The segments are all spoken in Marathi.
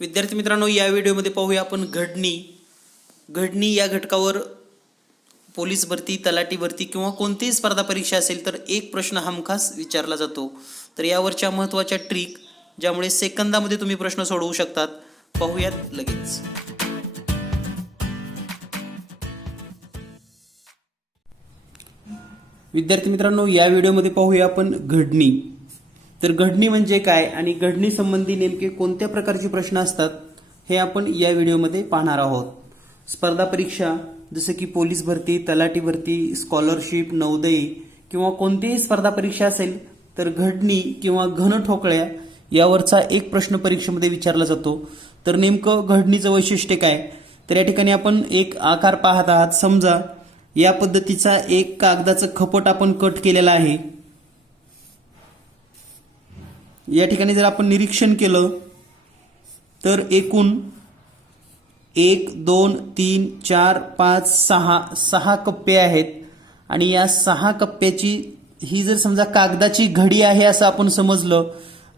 विद्यार्थी मित्रांनो, या व्हिडिओमध्ये पाहूया आपण घडणी या घटकावर पोलीस भरती, तलाठी भरती किंवा कोणतीही स्पर्धा परीक्षा असेल तर एक प्रश्न हमखास विचारला जातो. तर यावरच्या महत्त्वाच्या ट्रिक ज्यामुळे सेकंदामध्ये तुम्ही प्रश्न सोडवू शकतात, पाहूयात लगेच. विद्यार्थी मित्रांनो, या व्हिडिओमध्ये पाहूया आपण घडणी. तर घडणी म्हणजे काय आणि घडणी संबंधी नेमके कोणत्या प्रकारचे प्रश्न असतात हे आपण या व्हिडिओमध्ये पाहणार आहोत. स्पर्धा परीक्षा जसे की पोलीस भरती, तलाठी भरती, स्कॉलरशिप, नवोदयी किंवा कोणतीही स्पर्धा परीक्षा असेल तर घडणी किंवा घन ठोकळ्या यावरचा एक प्रश्न परीक्षेमध्ये विचारला जातो. तर नेमकं घडणीचं वैशिष्ट्य काय, तर या ठिकाणी आपण एक आकार पाहत आहात. समजा या पद्धतीचा एक कागदाचं खपट आपण कट केलेला आहे. या ठिकाणी जर आपण निरीक्षण केलं तर एकूण 1, 2, 3, 4, 5, 6 कप्पे आहेत आणि या 6 कप्प्याची ही जर समजा कागदाची घडी आहे असं आपण समजलं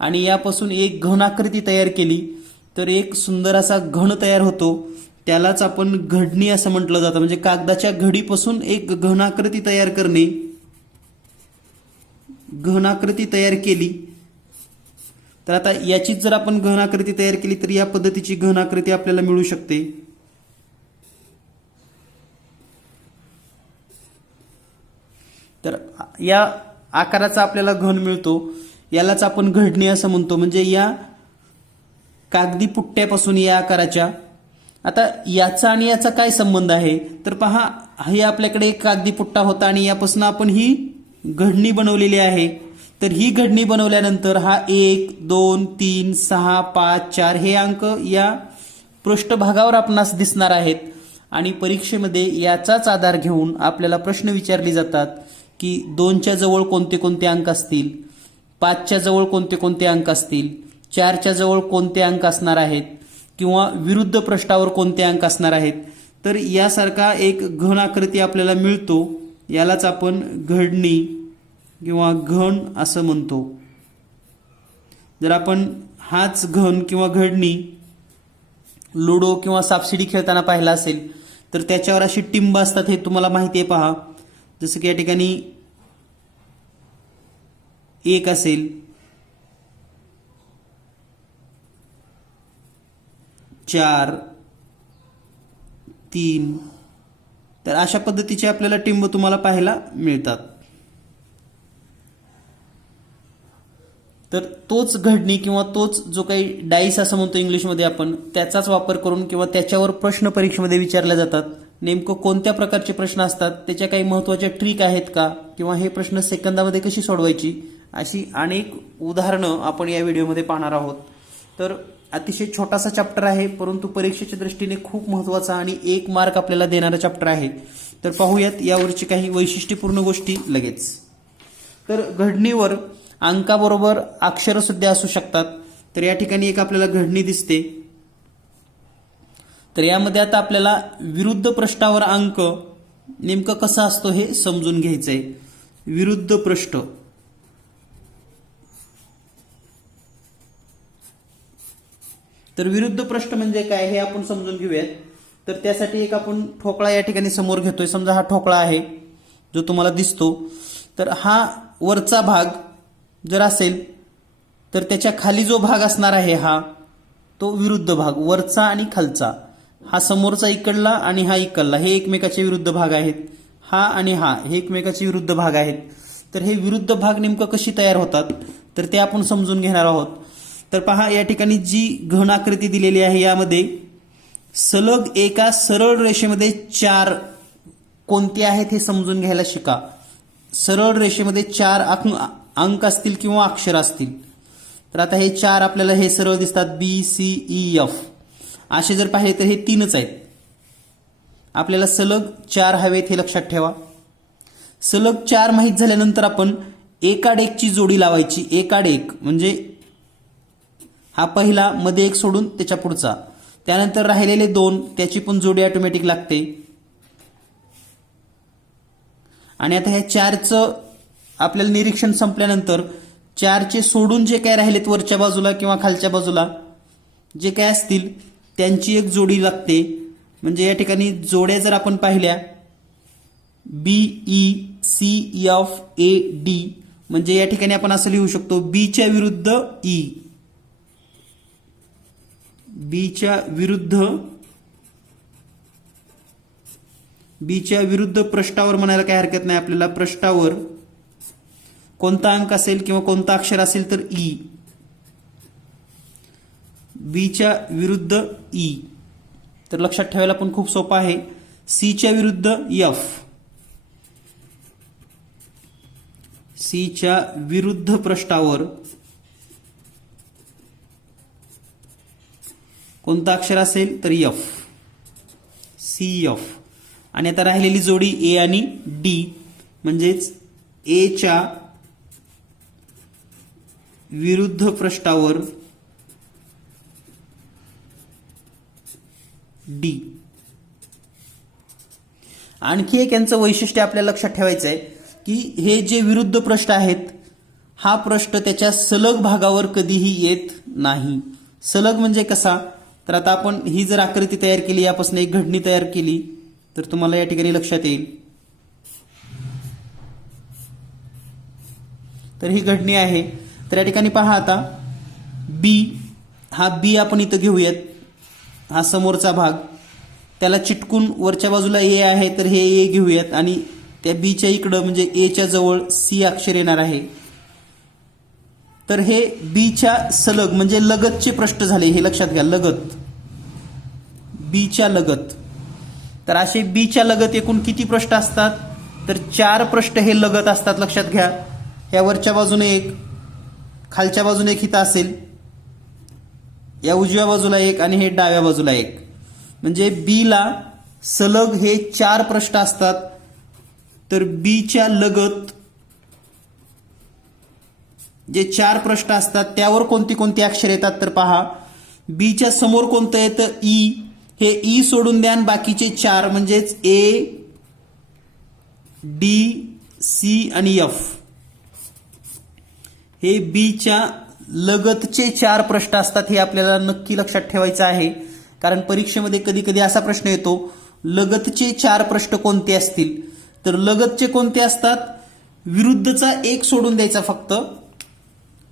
आणि यापासून एक घनाकृती तयार केली तर एक सुंदर असा घन तयार होतो. त्यालाच आपण घडणी असं म्हटलं जातं. म्हणजे कागदाच्या घडीपासून एक घनाकृती तयार करणे. घनाकृती तयार केली तर आता याचीच जर आपण घनाकृती तयार केली तर या पद्धतीची घनाकृती आपल्याला मिळू शकते. तर या आकाराचा आपल्याला घन मिळतो, यालाच आपण घडणी असं म्हणतो. म्हणजे या कागदी पुट्ट्यापासून या आकाराच्या. आता याचा आणि याचा काय संबंध आहे तर पहा, हे आपल्याकडे एक कागदी पुट्टा होता आणि यापासून आपण ही घडणी बनवलेली आहे. तर ही घडणी बनवल्यानंतर हा 1, 2, 3, 6, 5, 4 हे अंक या पृष्ठभागावर आपणास दिसणार आहेत आणि परीक्षेमध्ये याचाच आधार घेऊन आपल्याला प्रश्न विचारले जातात की 2च्या जवळ कोणते कोणते अंक असतील, 5च्या जवळ कोणते कोणते अंक असतील, 4च्या जवळ कोणते अंक असणार आहेत किंवा विरुद्ध पृष्ठावर कोणते अंक असणार आहेत. तर यासारखा एक घन आकृती आपल्याला मिळतो. यालाच आपण घडणी किंवा घन असं म्हणतो. जर आपण हाच घन किंवा घडणी लुडो किंवा सापशिडी खेळताना पाहिला असेल तर त्याच्यावर अशी टिंब असतात, हे तुम्हाला माहिती आहे. पहा, जसं की या ठिकाणी 1 असेल, 4, 3, तर अशा पद्धतीचे आपल्याला टिंब तुम्हाला पाहायला मिळतात. तर तोच घडणी किंवा तोच जो काही डाईस असं म्हणतो इंग्लिशमध्ये आपण, त्याचाच वापर करून किंवा त्याच्यावर प्रश्न परीक्षेमध्ये विचारले जातात. नेमकं कोणत्या प्रकारचे प्रश्न असतात, त्याच्या काही महत्त्वाच्या ट्रिक आहेत का, किंवा हे प्रश्न सेकंदामध्ये कशी सोडवायची, अशी अनेक उदाहरणं आपण या व्हिडिओमध्ये पाहणार आहोत. तर अतिशय छोटासा चॅप्टर आहे परंतु परीक्षेच्या दृष्टीने खूप महत्त्वाचा आणि 1 मार्क आपल्याला देणारा चॅप्टर आहे. तर पाहूयात यावरची काही वैशिष्ट्यपूर्ण गोष्टी लगेच. तर घडणीवर अंकाबरोबर अक्षर सुद्धा असू शकतात. तर या ठिकाणी एक आपल्याला घडणी दिसते. तर यामध्ये आता आपल्याला विरुद्ध पृष्ठावर अंक नेमकं कसा असतो हे समजून घ्यायचंय. विरुद्ध पृष्ठ, तर विरुद्ध पृष्ठ म्हणजे काय हे आपण समजून घेऊयात. तर त्यासाठी एक आपण ठोकळा या ठिकाणी समोर घेतोय. समजा हा ठोकळा आहे जो तुम्हाला दिसतो. तर हा वरचा भाग जर असेल तर त्याच्या खाली जो भाग असणार आहे हा तो विरुद्ध भाग, वरचा आणि खालचा. हा समोरचा इकडला आणि हा इकडला, हे एकमेकाचे विरुद्ध भाग आहेत. हा आणि हा हे एकमेकाचे विरुद्ध भाग आहेत. तर हे विरुद्ध भाग नेमकं कशी तयार होतात तर ते आपण समजून घेणार आहोत. तर पहा, या ठिकाणी जी घन आकृती दिलेली आहे यामध्ये सलग एका सरळ रेषेमध्ये 4 कोणते आहेत हे समजून घ्यायला शिका. सरळ रेषेमध्ये 4 अंक असतील किंवा अक्षर असतील. तर आता हे 4 आपल्याला हे सरळ दिसतात, BCEF. असे जर पाहिले तर हे 3च आहेत. आपल्याला सलग 4 हवेत हे लक्षात ठेवा. सलग 4 माहीत झाल्यानंतर आपण एकाड एकची जोडी लावायची. एकाड एक म्हणजे हा पहिला, मध्ये एक सोडून त्याच्या पुढचा, त्यानंतर राहिलेले 2 त्याची पण जोडी ऑटोमॅटिक लागते. आणि आता ह्या 4चं आपल्याला निरीक्षण संपल्यानंतर 4चे सोडून जे काय राहिलेत वरच्या बाजूला किंवा खालच्या बाजूला जे काय असतील त्यांची एक जोडी लागते. म्हणजे या ठिकाणी जोड्या जर आपण पाहिल्या BECFAD, म्हणजे या ठिकाणी आपण असं लिहू शकतो बीच्या विरुद्ध ई, बीच्या विरुद्ध पृष्ठावर म्हणायला काही हरकत नाही आपल्याला. पृष्ठावर कोणता अंक असेल किंवा कोणता अक्षर असेल तर ई, बीच्या विरुद्ध ई. तर लक्षात ठेवायला पण खूप सोपं आहे. सीच्या विरुद्ध एफ, सीच्या विरुद्ध पृष्ठावर कोणता अक्षर असेल तर एफ, CF. आणि आता राहिलेली जोडी ए आणि डी, म्हणजेच एच्या विरुद्ध पृष्ठावर डी. आणखी एक यांचं वैशिष्ट्य आपल्याला लक्षात ठेवायचं आहे की हे जे विरुद्ध पृष्ठ आहेत, हा पृष्ठ त्याच्या सलग भागावर कधीही येत नाही. सलग म्हणजे कसा, तर आता आपण ही जर आकृती तयार केली, यापासून एक घडणी तयार केली, तर तुम्हाला या ठिकाणी लक्षात येईल. तर ही घडणी आहे. तर या ठिकाणी पहा आता बी, हा बी आपण इथं घेऊयात, हा समोरचा भाग, त्याला चिटकून वरच्या बाजूला ए आहे, तर हे ए घेऊयात आणि त्या बीच्या इकडं म्हणजे एच्या जवळ सी अक्षर येणार आहे. तर हे बीच्या सलग म्हणजे लगतचे पृष्ठ झाले, हे लक्षात घ्या, लगत, बीच्या लगत. तर असे बीच्या लगत एकूण किती पृष्ठ असतात, तर 4 पृष्ठ हे लगत असतात. लक्षात घ्या, ह्या वरच्या बाजूने एक, खालच्या बाजूने एक इथं असेल, या उजव्या बाजूला एक आणि हे डाव्या बाजूला एक. म्हणजे बीला सलग हे 4 पृष्ठ असतात. तर बीच्या लगत जे 4 पृष्ठ असतात त्यावर कोणती कोणती अक्षर येतात, तर पहा, बीच्या समोर कोणतं येतं, ई. हे ई सोडून द्या आणि बाकीचे 4 म्हणजेच ए, डी, सी आणि एफ, हे बीच्या लगतचे 4 पृष्ठ असतात. हे आपल्याला नक्की लक्षात ठेवायचं आहे, कारण परीक्षेमध्ये कधी कधी असा प्रश्न येतो, लगतचे 4 पृष्ठ कोणते असतील. तर लगतचे कोणते असतात, विरुद्धचा एक सोडून द्यायचा, फक्त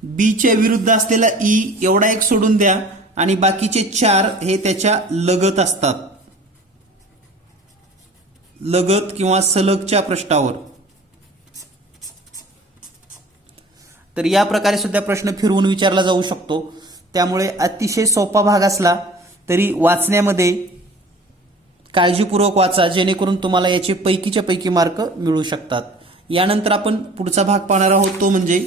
बीच्या विरुद्ध असलेला ई एवढा एक सोडून द्या आणि बाकीचे 4 हे त्याच्या लगत असतात, लगत किंवा सलगच्या पृष्ठावर. तर या प्रकारे सुद्धा प्रश्न फिरवून विचारला जाऊ शकतो. त्यामुळे अतिशय सोपा भाग असला तरी वाचण्यामध्ये काळजीपूर्वक वाचा, जेणेकरून तुम्हाला याचे पैकीच्या पैकी मार्क मिळू शकतात. यानंतर आपण पुढचा भाग पाहणार आहोत, तो म्हणजे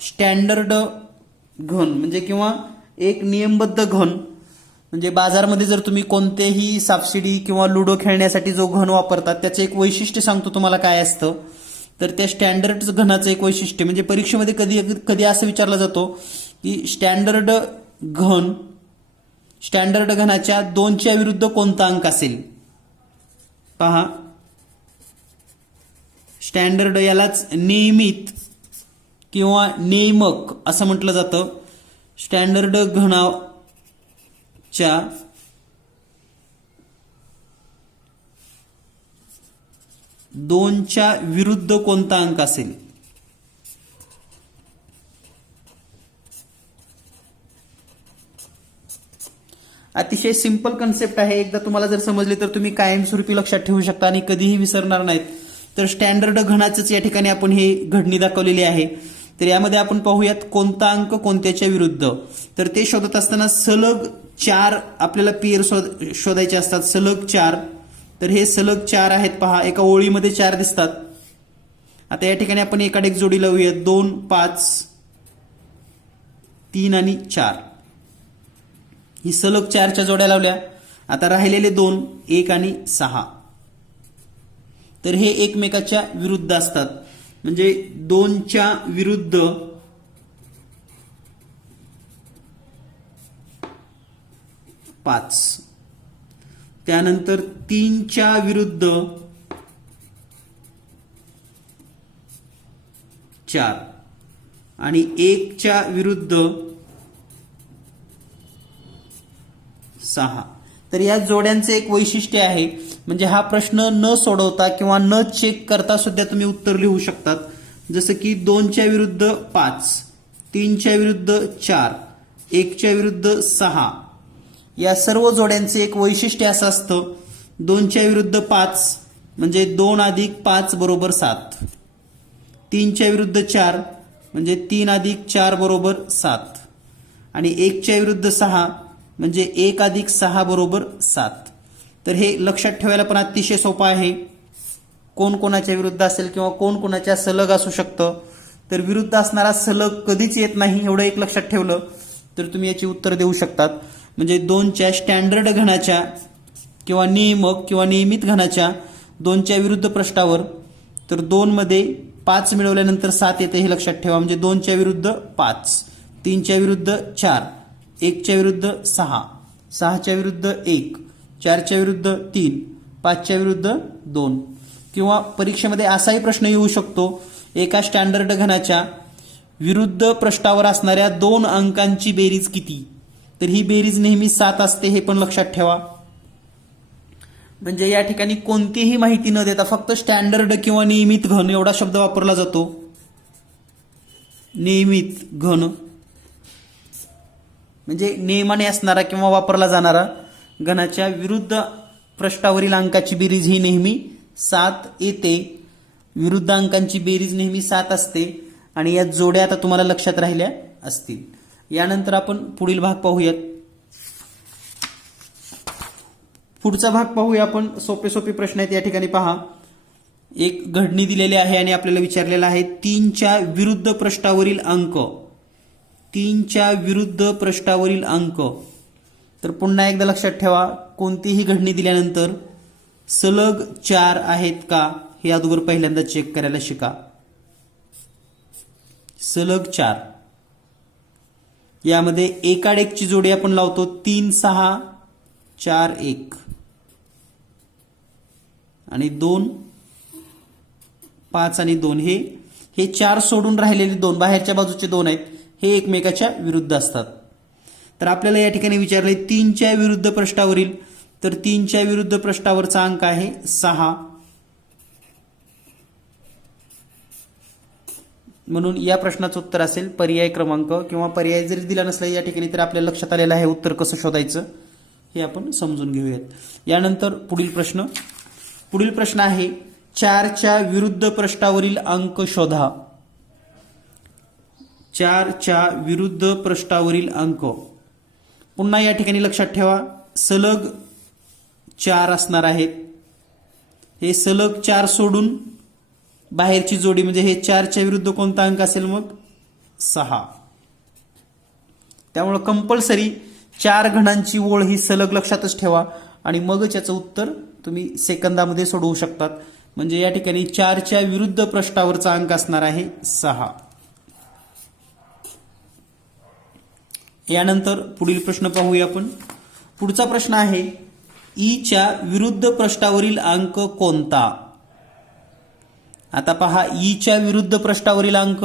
स्टँडर्ड घन, म्हणजे किंवा एक नियमबद्ध घन. म्हणजे बाजारमध्ये जर तुम्ही कोणतेही सापशिडी किंवा लुडो खेळण्यासाठी जो घन वापरतात, त्याचं एक वैशिष्ट्य सांगतो तुम्हाला काय असतं. तर त्या स्टँडर्ड घनाचं एक वैशिष्ट्य म्हणजे परीक्षेमध्ये कधी कधी असं विचारलं जातो की स्टँडर्ड घनाच्या 2च्या विरुद्ध कोणता अंक असेल. पहा, स्टँडर्ड यालाच नियमित किंवा नेमक असं म्हटलं जातं. स्टँडर्ड घनाच्या 2च्या विरुद्ध कोणता अंक असेल. अतिशय सिंपल कन्सेप्ट आहे. एकदा तुम्हाला जर समजली तर तुम्ही कायमस्वरूपी लक्षात ठेवू शकता आणि कधीही विसरणार नाहीत. तर स्टँडर्ड घनाचंच या ठिकाणी आपण हे घडणी दाखवलेली आहे. तर यामध्ये आपण पाहूयात कोणता अंक कोणत्याच्या विरुद्ध. तर ते शोधत असताना सलग 4 आपल्याला पेयर शोधायचे असतात, सलग 4. तर हे सलग 4 आहेत, पहा, एका ओळीमध्ये 4 दिसतात. आता या ठिकाणी आपण एकाड एक जोडी लावूयात, 2, 5, 3 आणि 4. ही सलग 4च्या जोड्या लावल्या. आता राहिलेले 2, 1 आणि 6. तर हे एकमेकाच्या विरुद्ध असतात. म्हणजे 2च्या विरुद्ध 5, त्यानंतर 3च्या विरुद्ध 4 आणि 1च्या विरुद्ध 6. तर या जोड्यांचे एक वैशिष्ट्य आहे, म्हणजे हा प्रश्न न सोडवता किंवा न चेक करता सुद्धा तुम्ही उत्तर लिहू शकतात. जसं की 2च्या विरुद्ध 5, 3च्या विरुद्ध 4, 1च्या विरुद्ध 6. या सर्व जोड्यांचे एक वैशिष्ट्य असं असतं, 2च्या विरुद्ध 5 म्हणजे 2 अधिक 5 बरोबर 7. 3च्या विरुद्ध 4 म्हणजे 3 अधिक 4 बरोबर 7. आणि 1च्या विरुद्ध 6 म्हणजे 1 अधिक 6 बरोबर 7. तर हे लक्षात ठेवायला पण अतिशय सोपं आहे. कोण कोणाच्या विरुद्ध असेल किंवा कोण कोणाच्या सलग असू शकतं. तर विरुद्ध असणारा सलग कधीच येत नाही, एवढं एक लक्षात ठेवलं तर तुम्ही याची उत्तर देऊ शकतात. म्हणजे 2च्या स्टँडर्ड घनाच्या किंवा नियमक किंवा नियमित घनाच्या 2च्या विरुद्ध पृष्ठावर, तर 2 मध्ये 5 मिळवल्यानंतर 7 येते हे लक्षात ठेवा. म्हणजे 2च्या विरुद्ध 5, 3च्या विरुद्ध 4, 1च्या विरुद्ध 6, 6च्या विरुद्ध 1, 4च्या विरुद्ध 3, 5च्या विरुद्ध 2. किंवा परीक्षेमध्ये असाही प्रश्न येऊ शकतो, एका स्टँडर्ड घनाच्या विरुद्ध पृष्ठावर असणाऱ्या 2 अंकांची बेरीज किती. तर ही बेरीज नेहमी 7 असते, हे पण लक्षात ठेवा. म्हणजे या ठिकाणी कोणतीही माहिती न देता फक्त स्टँडर्ड किंवा नियमित घन एवढा शब्द वापरला जातो. नियमित घन म्हणजे नियमाने असणारा किंवा वापरला जाणारा घनाच्या विरुद्ध पृष्ठावरील अंकाची बेरीज ही नेहमी 7 येते. विरुद्ध अंकांची बेरीज नेहमी 7 असते आणि या जोड्या आता तुम्हाला लक्षात राहिल्या असतील. यानंतर आपण पुढील भाग पाहूयात. पुढचा भाग पाहूया आपण. सोपे सोपे प्रश्न आहेत या ठिकाणी. पहा, एक घडणी दिलेली आहे आणि आपल्याला विचारलेला आहे 3च्या विरुद्ध पृष्ठावरील अंक. 3च्या विरुद्ध पृष्ठावरील अंक. तर पुन्हा एकदा लक्षात ठेवा, कोणतीही घडणी दिल्यानंतर सलग 4 आहेत का हे अगोदर पहिल्यांदा चेक करायला शिका. सलग 4. यामध्ये एकाड एकची जोडी आपण लावतो 3, 6, 4, 1 आणि 2, 5 आणि 2. हे 4 सोडून राहिलेले 2 बाहेरच्या बाजूचे 2 आहेत, हे एकमेकाच्या विरुद्ध असतात. तर आपल्याला या ठिकाणी विचारले 3च्या विरुद्ध पृष्ठावरील, तर 3च्या विरुद्ध पृष्ठावरचा अंक आहे 6. म्हणून या प्रश्नाचं उत्तर असेल पर्याय क्रमांक, किंवा पर्याय जरी दिला नसला या ठिकाणी तर आपल्याला लक्षात आलेलं आहे उत्तर कसं शोधायचं हे आपण समजून घेऊयात. यानंतर पुढील प्रश्न आहे 4च्या विरुद्ध पृष्ठावरील अंक शोधा. 4च्या विरुद्ध पृष्ठावरील अंक. पुन्हा या ठिकाणी लक्षात ठेवा, सलग 4 असणार आहेत. हे सलग 4 सोडून बाहेरची जोडी म्हणजे हे 4च्या विरुद्ध कोणता अंक असेल मग 6. त्यामुळे कंपल्सरी 4 घणांची ओळ ही सलग लक्षातच ठेवा आणि मगच याचं उत्तर तुम्ही सेकंदामध्ये सोडवू शकतात. म्हणजे या ठिकाणी 4च्या विरुद्ध पृष्ठावरचा अंक असणार आहे 6. यानंतर पुढील प्रश्न पाहूया आपण. पुढचा प्रश्न आहे ईच्या विरुद्ध पृष्ठावरील अंक कोणता. आता पहा, ईच्या विरुद्ध पृष्ठावरील अंक.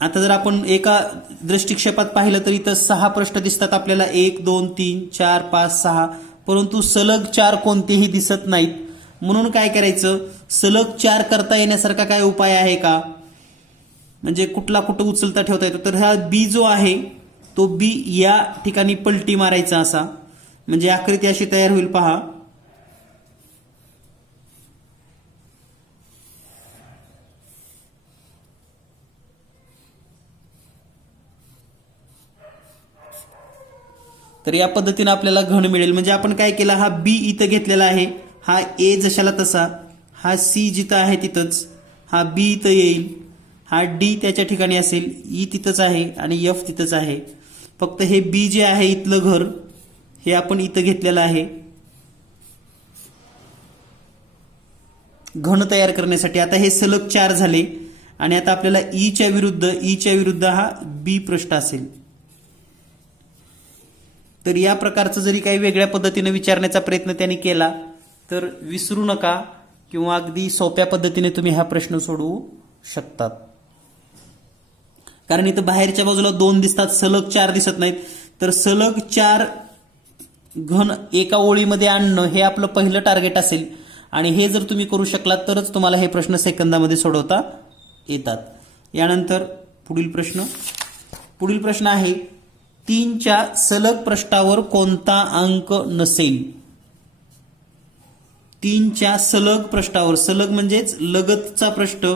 आता जर आपण एका दृष्टिक्षेपात पाहिलं तर इथं 6 पृष्ठ दिसतात आपल्याला, 1, 2, 3, 4, 5, 6. परंतु सलग 4 कोणतेही दिसत नाहीत. म्हणून काय करायचं, सलग 4 करता येण्यासारखा काय उपाय आहे का, म्हणजे कुठला कुठं उचलता ठेवता येतो. तर हा बी जो आहे तो बी या ठिकाणी पलटी मारायचा असा, म्हणजे आकृती अशी तयार होईल. पहा, तर या पद्धतीने आपल्याला घन मिळेल. म्हणजे आपण काय केलं, हा बी इथं घेतलेला आहे, हा ए जशाला तसा, हा सी जिथं आहे तिथंच, हा बी इथं येईल, हा डी त्याच्या ठिकाणी असेल, ई तिथंच आहे आणि एफ तिथंच आहे. फक्त हे बी जे आहे इथलं घर हे आपण इथं घेतलेलं आहे घन तयार करण्यासाठी. आता हे सलग 4 झाले आणि आता आपल्याला ईच्या विरुद्ध हा बी पृष्ठ असेल. तर या प्रकारचं जरी काही वेगळ्या पद्धतीने विचारण्याचा प्रयत्न त्यांनी केला तर विसरू नका, किंवा अगदी सोप्या पद्धतीने तुम्ही हा प्रश्न सोडवू शकतात. कारण इथं बाहेरच्या बाजूला 2 दिसतात, सलग 4 दिसत नाहीत. तर सलग 4 घन एका ओळीमध्ये आणणं हे आपलं पहिलं टार्गेट असेल आणि हे जर तुम्ही करू शकलात तरच तुम्हाला हे प्रश्न सेकंदामध्ये सोडवता येतात. यानंतर पुढील प्रश्न आहे 3च्या सलग पृष्ठावर कोणता अंक नसेल. 3च्या सलग पृष्ठावर, सलग म्हणजेच लगतचा पृष्ठ.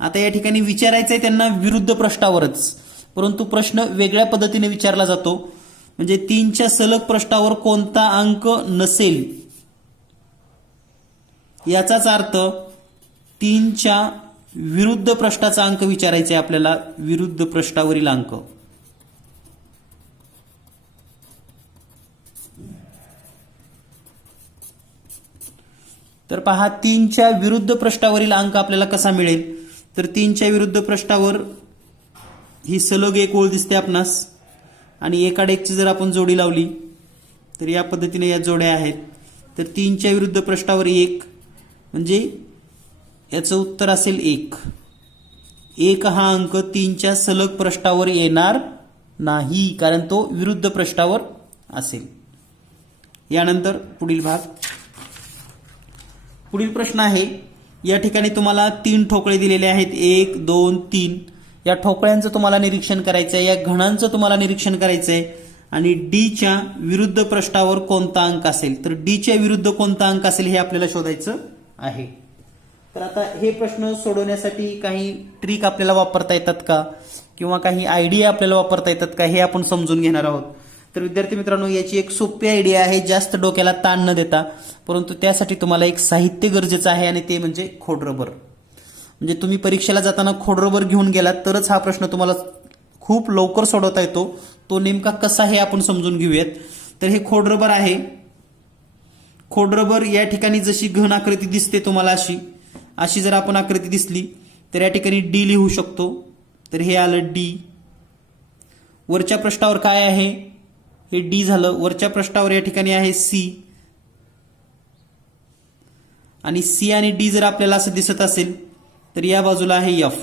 आता या ठिकाणी विचारायचंय त्यांना विरुद्ध पृष्ठावरच, परंतु प्रश्न वेगळ्या पद्धतीने विचारला जातो. म्हणजे 3च्या सलग पृष्ठावर कोणता अंक नसेल याचाच अर्थ 3च्या विरुद्ध पृष्ठाचा अंक विचारायचा आहे आपल्याला, विरुद्ध पृष्ठावरील अंक. तर पहा 3च्या विरुद्ध पृष्ठावरील अंक आपल्याला कसा मिळेल. तर 3च्या विरुद्ध पृष्ठावर ही सलग एक ओळ दिसते आपणास आणि एकाडेकची जर आपण जोडी लावली तर या पद्धतीने या जोड्या आहेत. तर 3च्या विरुद्ध पृष्ठावर 1 म्हणजे याचं उत्तर असेल 1. 1 हा अंक 3च्या सलग पृष्ठावर येणार नाही कारण तो विरुद्ध पृष्ठावर असेल. यानंतर पुढील प्रश्न आहे. या ठिकाणी तुम्हाला 3 ठोकळे दिलेले आहेत, 1 2 3. या ठोकळ्यांचं तुम्हाला निरीक्षण करायचं आहे, या घणांचं तुम्हाला निरीक्षण करायचं आहे आणि डीच्या विरुद्ध पृष्ठावर कोणता अंक असेल. तर डीच्या विरुद्ध कोणता अंक असेल हे आपल्याला शोधायचं आहे. तर आता हे प्रश्न सोडवण्यासाठी काही ट्रिक आपल्याला वापरता येतात का किंवा काही आयडिया आपल्याला वापरता येतात का हे आपण समजून घेणार आहोत. तर विद्यार्थी मित्रांनो, याची एक सोपी आयडिया आहे, जास्त डोक्याला ताण न देता, परंतु त्यासाठी तुम्हाला एक साहित्य गरजेचं आहे आणि ते म्हणजे खोडरबर. म्हणजे तुम्ही परीक्षेला जाताना खोडरबर घेऊन गेलात तरच हा प्रश्न तुम्हाला खूप लवकर सोडवता येतो. तो नेमका कसा हे आपण समजून घेऊयात. तर हे खोडरबर आहे. खोडरबर या ठिकाणी जशी घन आकृती दिसते तुम्हाला अशी जर आपण आकृती दिसली तर या ठिकाणी डी लिहू शकतो. तर हे आलं डी. वरच्या पृष्ठावर काय आहे, हे डी झालं. वरच्या पृष्ठावर या ठिकाणी आहे सी आणि सी आणि डी जर आपल्याला असं दिसत असेल तर या बाजूला आहे एफ.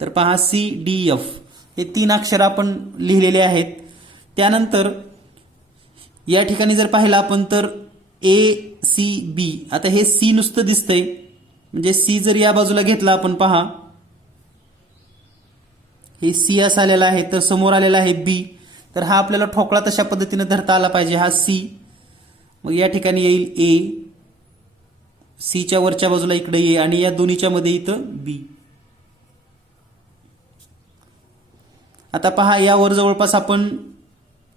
तर पहा सी डी एफ हे 3 अक्षर आपण लिहिलेले आहेत. त्यानंतर या ठिकाणी जर पाहिलं आपण तर ए सी बी. आता हे सी नुसतं दिसतंय म्हणजे सी जर या बाजूला घेतला आपण, पहा हे सी असं आलेलं आहे तर समोर आलेला आहे बी. तर हा आपल्याला ठोकळा तशा पद्धतीने धरता आला पाहिजे. हा सी, मग या ठिकाणी येईल ए, सीच्या वरच्या बाजूला इकडे ए आणि या दोन्हीच्या मध्ये इथं बी. आता पहा यावर जवळपास आपण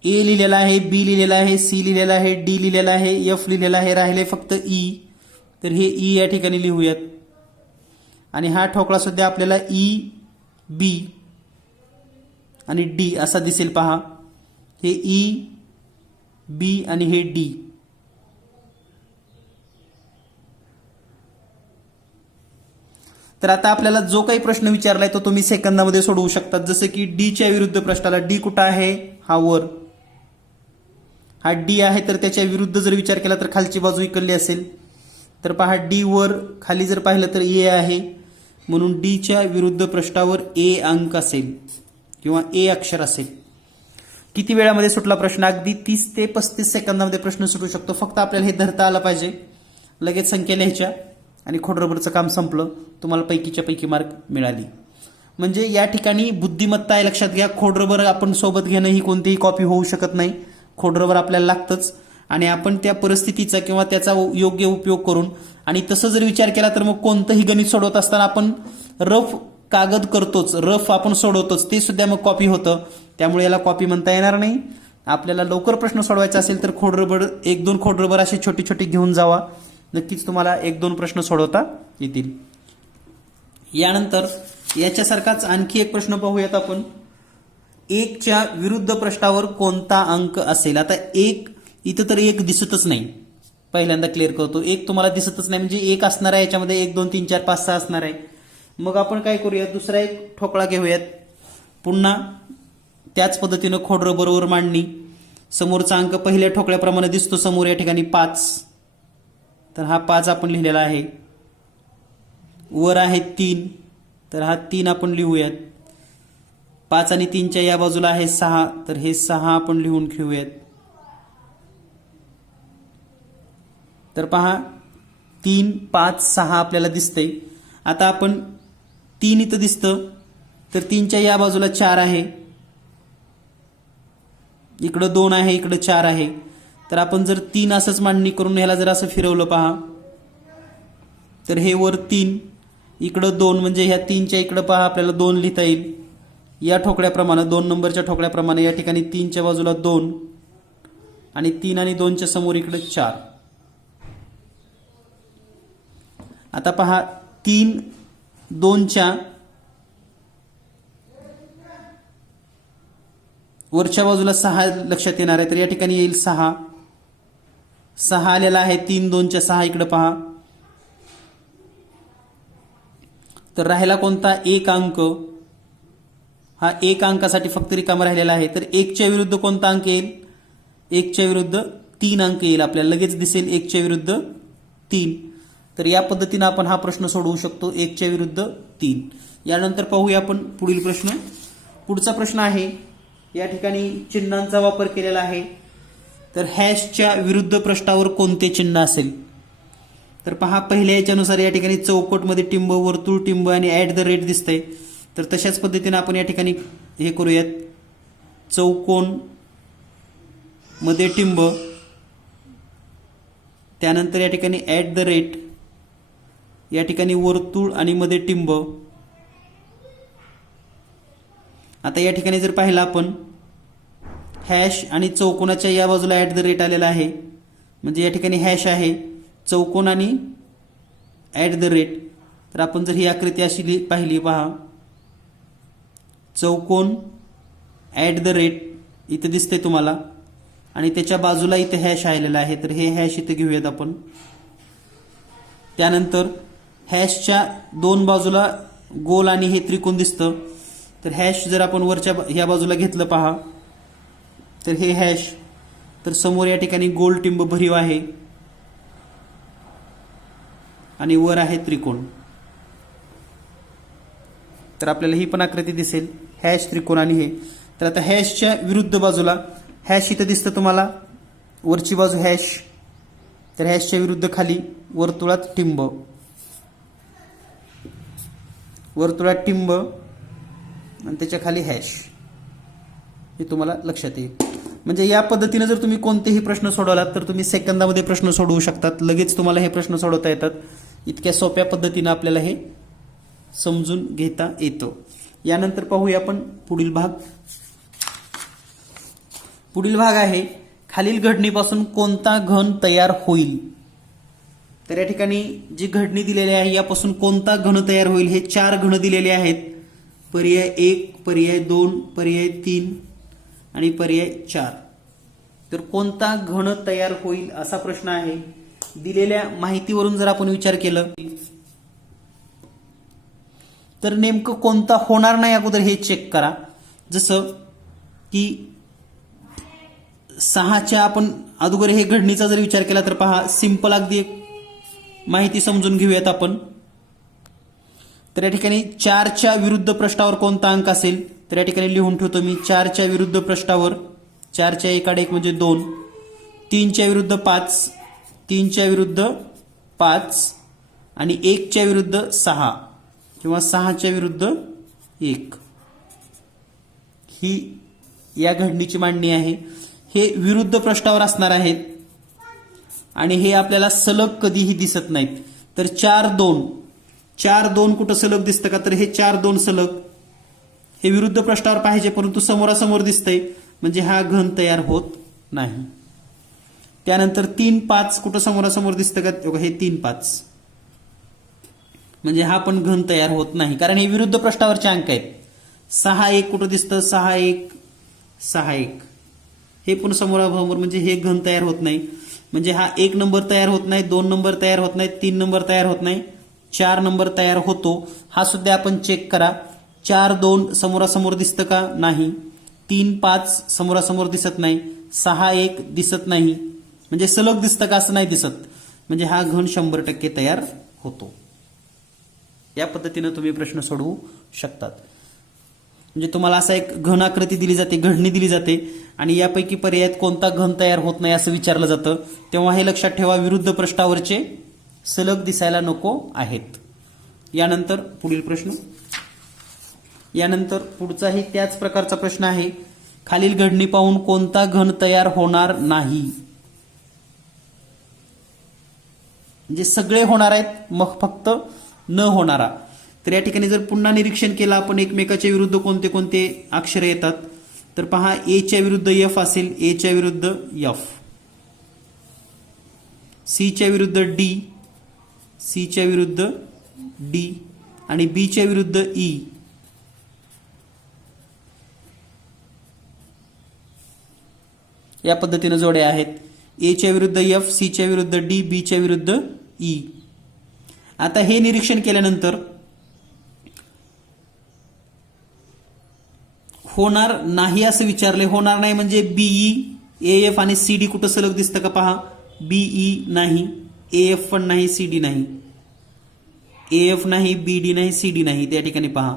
ए लिहिलेला आहे, बी लिहिलेला आहे, सी लिहिलेला आहे, डी लिहिलेला आहे, एफ लिहिलेला आहे, राहिले फक्त ई. तर हे ई या ठिकाणी लिहूयात आणि हा ठोकळा सुद्धा आपल्याला ई बी आणि डी असा दिसेल. पहा हे ई बी आणि हे डी. तर आता आपल्याला जो काही प्रश्न विचारलाय तो तुम्ही सेकंदामध्ये सोडवू शकतात. जसं की डीच्या विरुद्ध पृष्ठाला, डी कुठं आहे, हा वर, हा डी आहे तर त्याच्या विरुद्ध जर विचार केला तर खालची बाजू इकडली असेल. तर पहा डी वर खाली जर पाहिलं तर ए आहे म्हणून डीच्या विरुद्ध पृष्ठावर ए अंक असेल किंवा ए अक्षर असेल. किती वेळामध्ये सुटला प्रश्न, अगदी 30 ते 35 सेकंदामध्ये प्रश्न सुटू शकतो. फक्त आपल्याला हे धरता आलं पाहिजे. लगेच संख्या लिहायच्या आणि खोडरबरचं काम संपलं. तुम्हाला पैकीच्या पैकी मार्क मिळाली. म्हणजे या ठिकाणी बुद्धिमत्ता आहे, लक्षात घ्या. खोडरबर आपण सोबत घेणं ही कोणतीही कॉपी होऊ शकत नाही. खोडरबर आपल्याला लागतंच आणि आपण त्या परिस्थितीचा किंवा त्याचा योग्य उपयोग करून आणि तसं जर विचार केला तर मग कोणतंही गणित सोडवत असताना आपण रफ कागद करतोच, रफ आपण सोडवतोच, ते सुद्धा मग कॉपी होतं. त्यामुळे याला कॉपी म्हणता येणार नाही. आपल्याला लवकर प्रश्न सोडवायचा असेल तर खोडरबर 1-2 खोडरबर असे छोटी छोटी घेऊन जावा. नक्कीच तुम्हाला 1-2 प्रश्न सोडवता येतील. यानंतर याच्यासारखाच आणखी एक प्रश्न पाहूयात आपण. 1च्या विरुद्ध पृष्ठावर कोणता अंक असेल. आता 1 इथं तर 1 दिसतच नाही. पहिल्यांदा क्लिअर करतो, 1 तुम्हाला दिसतच नाही म्हणजे 1 असणार आहे. याच्यामध्ये 1 2 3 4 5 6 असणार आहे. मग आपण काय करूया, दुसरा एक ठोकळा घेऊयात. पुन्हा त्याच पद्धतीनं खोडरबरोबर मांडणी. समोरचा अंक पहिल्या ठोकळ्याप्रमाणे दिसतो समोर, या ठिकाणी 5. तर हा 5 आपण लिहिलेला आहे. वर आहे 3, तर हा 3 आपण लिहूयात. 5 आणि 3च्या या बाजूला आहे 6, तर हे 6 आपण लिहून घेऊयात. तर पहा 3, 5, 6 आपल्याला दिसतंय. आता आपण 3 इथं दिसतं, तर 3च्या या बाजूला 4 आहे, इकडं 2 आहे, इकडं 4 आहे. तर आपण जर 3 असंच मांडणी करून ह्याला जर असं फिरवलं पहा, तर हे वर 3, इकडं 2, म्हणजे ह्या 3च्या इकडं पहा आपल्याला 2 लिहिता येईल. या ठोकळ्याप्रमाणे 2 नंबरच्या ठोकळ्याप्रमाणे या ठिकाणी 3च्या बाजूला 2 आणि 3 आणि 2च्या समोर इकडे 4. आता पहा 3, 2च्या वरच्या बाजूला 6 लक्षात येणार आहे, तर या ठिकाणी येईल 6. 6 आलेला आहे 3, 2च्या 6 इकडे पहा. तर राहिला कोणता? 1 अंक. हा 1 अंकासाठी फक्त रिकामा राहिलेला आहे. तर 1च्या विरुद्ध कोणता अंक येईल? 1च्या विरुद्ध 3 अंक येईल. आपल्याला लगेच दिसेल 1च्या विरुद्ध 3. तर या पद्धतीने आपण हा प्रश्न सोडवू शकतो, 1च्या विरुद्ध 3. यानंतर पाहूया आपण पुढील प्रश्न. पुढचा प्रश्न आहे, या ठिकाणी चिन्हांचा वापर केलेला आहे. तर हॅशच्या विरुद्ध पृष्ठावर कोणते चिन्ह असेल? तर पहा पहिल्या याच्यानुसार या ठिकाणी चौकटमध्ये टिंब, वर्तुळ टिंब आणि @ दिसतंय. तर तशाच पद्धतीने आपण या ठिकाणी हे करूयात. चौकोन मध्ये टिंब, त्यानंतर या ठिकाणी @ या ठिकाणी वर्तुळ आणि मध्ये टिंब. आता या ठिकाणी जर पाहिलं आपण, हॅश आणि चौकोनाच्या या बाजूला @ आलेला आहे, म्हणजे या ठिकाणी हॅश आहे, चौकोन आणि @. तर आपण जर ही आकृती अशी पाहिली पहा, चौकोन @ इथे दिसतंय तुम्हाला आणि त्याच्या बाजूला इथे हॅश आलेला आहे. तर हे हॅश इथे घेऊयात आपण. त्यानंतर हॅशच्या 2 बाजूला गोल आणि हे त्रिकोण दिसतं. तर हॅश जर आपण वरच्या ह्या बाजूला घेतलं पहा, तर हे हॅश, तर समोर या ठिकाणी गोल टिंब भरीव आहे आणि वर आहे त्रिकोण. तर आपल्याला ही पण आकृती दिसेल, हॅश, त्रिकोण आणि हे. तर आता हॅशच्या विरुद्ध बाजूला हॅश इथं दिसतं तुम्हाला, वरची बाजू हॅश, तर हॅशच्या विरुद्ध खाली वर्तुळात टिंब, वर्तुळात टिंब आणि त्याच्या खाली हॅश, हे तुम्हाला लक्षात येईल. म्हणजे या पद्धतीने जर तुम्ही कोणतेही प्रश्न सोडवलात तर तुम्ही सेकंदामध्ये प्रश्न सोडवू शकतात. लगेच तुम्हाला हे प्रश्न सोडवता येतात. इतक्या सोप्या पद्धतीने आपल्याला हे समजून घेता येतं. यानंतर पाहूया आपण पुढील भाग. पुढील भाग आहे, खालील घडणीपासून कोणता घन तयार होईल? तर या ठिकाणी जी घडणी दिलेली आहे यापासून कोणता घन तयार होईल? हे 4 घन दिलेले आहेत. पर्याय 1, पर्याय 2, पर्याय 3 आणि पर्याय 4. तर कोणता घन तयार होईल असा प्रश्न आहे. दिलेल्या माहितीवरून जर आपण विचार केलं तर नेमकं कोणता होणार नाही अगोदर हे चेक करा. जसं की 6च्या आपण अगोदर हे घडणीचा जर विचार केला तर पहा, सिंपल अगदी एक माहिती समजून घेऊयात आपण. तर या ठिकाणी 4च्या विरुद्ध पृष्ठावर कोणता अंक असेल? तर या ठिकाणी लिहून ठेवतो मी, 4च्या विरुद्ध पृष्ठावर 4च्या एकाडे 1 म्हणजे 2, 3च्या विरुद्ध 5, 3च्या विरुद्ध 5 आणि 1च्या विरुद्ध 6 किंवा 6च्या विरुद्ध 1. ही या घडणीची मांडणी आहे. हे विरुद्ध पृष्ठावर असणार आहेत आणि हे आपल्याला सलग कधीही दिसत नाहीत. तर 4, 2, 4, 2 कुठं सलग दिसतं का? तर हे 4, 2 सलग हे विरुद्ध पृष्ठावर पाहिजे, परंतु समोरासमोर दिसतंय, म्हणजे हा घन तयार होत नाही. त्यानंतर 3, 5 कुठं समोरासमोर दिसतं का? हे 3, 5 म्हणजे हा पण घन तयार होत नाही, कारण हे विरुद्ध पृष्ठावरचे अंक आहेत. 6, 1 कुठं दिसतं? 6, 1, 6, 1 हे पण समोरासमोर, म्हणजे हे घन तयार होत नाही. म्हणजे हा 1 नंबर तयार होत नाही, 2 नंबर तयार होत नाही, 3 नंबर तयार होत नाही, 4 नंबर तयार होतो. हा सुद्धा आपण चेक करा. 4, 2 समोरासमोर दिसतं का? नाही. 3, 5 समोरासमोर दिसत नाही. 6, 1 दिसत नाही, म्हणजे सलग दिसतं का? असं नाही दिसत, म्हणजे हा घन 100% तयार होतो. या पद्धतीनं तुम्ही प्रश्न सोडवू शकतात. म्हणजे तुम्हाला असा एक घन आकृती दिली जाते, घडणी दिली जाते आणि यापैकी पर्यायात कोणता घन तयार होत नाही असं विचारलं जातं. तेव्हा हे लक्षात ठेवा, विरुद्ध पृष्ठावरचे सलग दिसायला नको आहेत. यानंतर पुढील प्रश्न, यानंतर पुढचाही त्याच प्रकारचा प्रश्न आहे. खालील घडणी पाहून कोणता घन तयार होणार नाही. म्हणजे सगळे होणार आहेत, मग फक्त न होणारा. तर या ठिकाणी जर पुन्हा निरीक्षण केलं आपण एकमेकाच्या विरुद्ध कोणते कोणते अक्षरे येतात, तर पहा ए च्या विरुद्ध एफ असेल, ए च्या विरुद्ध एफ, सी च्या विरुद्ध डी, सी च्या विरुद्ध डी आणि बी च्या विरुद्ध ई. या पद्धतीने जोड्या आहेत. ए च्या विरुद्ध एफ, सी च्या विरुद्ध डी, बी च्या विरुद्ध ई. आता हे निरीक्षण केल्यानंतर होणार नाही असं विचारले. होणार नाही म्हणजे बीई, एएफ आणि सीडी कुठं सलग दिसतं का पहा. बीई नाही, एएफ पण नाही, सीडी नाही, एएफ नाही, बीडी नाही, सीडी नाही. त्या ठिकाणी पहा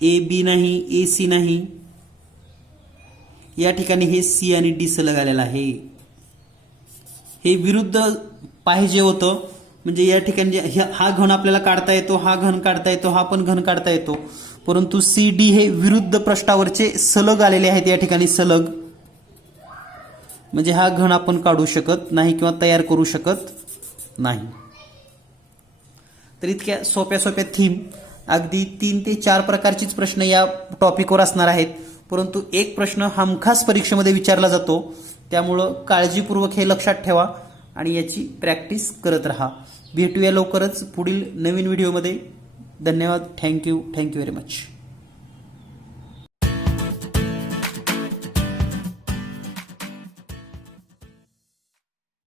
ए बी नाही, ए सी नाही. या ठिकाणी हे सी आणि डी सलग आलेला आहे. हे विरुद्ध पाहिजे होतं. म्हणजे या ठिकाणी हा घन आपल्याला काढता येतो, हा घन काढता येतो, हा पण घन काढता येतो, परंतु सी डी हे विरुद्ध पृष्ठावरचे सलग आलेले आहेत. या ठिकाणी सलग म्हणजे हा घन आपण काढू शकत नाही किंवा तयार करू शकत नाही. तर इतक्या सोप्या सोप्या थीम, अगदी 3 ते 4 प्रकारचीच प्रश्न या टॉपिकवर असणार आहेत, परंतु एक प्रश्न हमखास परीक्षेमध्ये विचारला जातो. त्यामुळं काळजीपूर्वक हे लक्षात ठेवा आणि याची प्रॅक्टिस करत राहा. भेटूया लवकरच पुढील नवीन व्हिडिओमध्ये. धन्यवाद. Thank you very much.